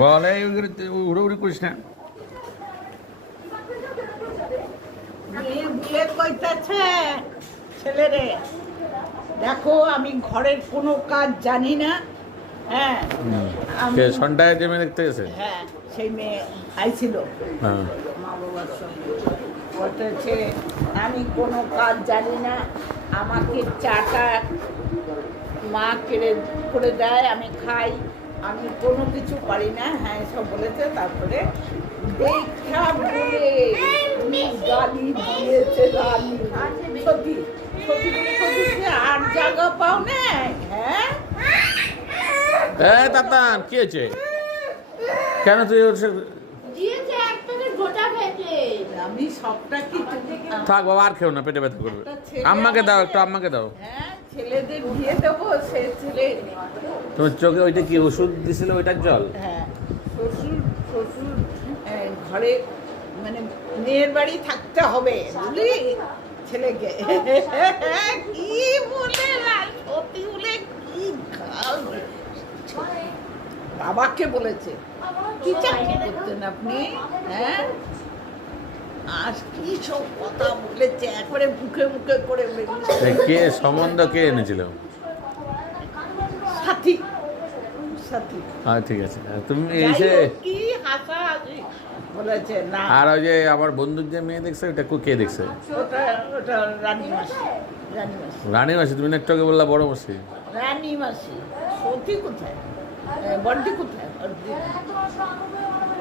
বলে উড়ে করিস না। বিয়ে কইতাছে ছেলেরে, দেখো আমি ঘরের কোনো কাজ জানি না। হ্যাঁ সন্ধ্যায় যে মেয়ে দেখতে গেছে, হ্যাঁ সেই মেয়ে আইছিল হ্যাঁ মা বাবার সঙ্গে, বলতেছে আমি কোনো কাজ জানি না, আমাকে চাটা মা কেড়ে করে দেয়, আমি খাই, আমি কোনো কিছু পারি না। হ্যাঁ এসব বলেছে। তারপরে দেখা বলে উনি গালি দিয়েছে, গালি সত্যি সত্যি করে কইছে, আর জায়গা পাও না। হ্যাঁ তাতান কি হয়েছে? কেন তুই ওর দিয়েছে এক প্যাকেট গোটা খেতে। আমি সবটা কি থাক বাবা, আর খেও না, পেটে ব্যথা করবে। আম্মাকে দাও, একটু আম্মাকে দাও। হ্যাঁ ছেলেদের দিয়ে দেবো, সে ছেলে তোমার চোখে ওইটা কি ওষুধ দিছিল, ওইটার জল? হ্যাঁ শ্বশুর শ্বশুর ঘরে মানে মেয়ের বাড়ি থাকতে হবে বুঝলি ছেলেকে। কি বলে সত্যি বলে কি গাল বাবাকে বলেছে। কি চাকরি করতেন আপনি? হ্যাঁ আর কি সব কথা বলেছে, একবারে মুখে মুখে করে বেরিয়েছে। কে সম্বন্ধ কে এনেছিল? সাথী সাথী। ঠিক আছে, তুমি এসে কি হাসাহাসি বলেছে না। আর ওই যে আমার বন্ধুর যে মেয়ে দেখছে, ওটা কে দেখছে? ওটা ওটা রানী মাসি। রানী মাসি রানী মাসি? তুমি একটু আগে বললা বড় মাসি। রানী মাসি সত্যি কোথায়? বন্টি কোথায়?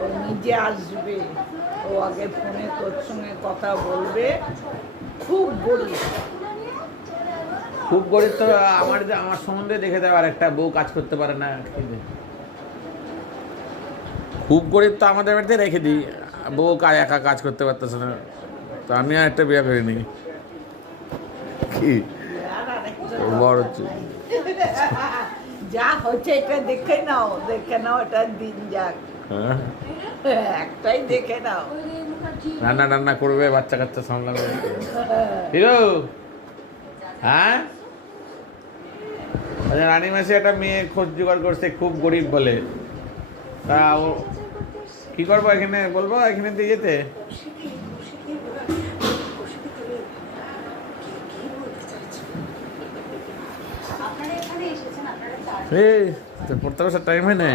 ও নিজে আসবে, ও আগে ফোনে তোর সঙ্গে কথা বলবে। খুব গরিব, খুব গরিব তো। আমার সম্বন্ধে দেখে দেওয়া, আর একটা বউ কাজ করতে পারে না। খুব গরিব তো আমাদের বাড়িতে রেখে দিই, বউ একা কাজ করতে পারতেছে না, তো আমি আর একটা বিয়ে করিনি। কি বড় যা হচ্ছে এটা দেখে নাও, দেখে নাও, এটা দিন যাক। একটাই দেখে নাও। রান্না টান্না করবে, বাচ্চা কাচ্চা সামলাবে। হিরো হ্যাঁ, রানী মাসি একটা মেয়ে খোঁজ জোগাড় করছে, খুব গরিব বলে। তা ও কি করবো, এখানে বলবো এখানে দিয়ে যেতে? এই পড়তে বসার টাইম হয় না,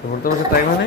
পড়তে বসার টাইম হয় না।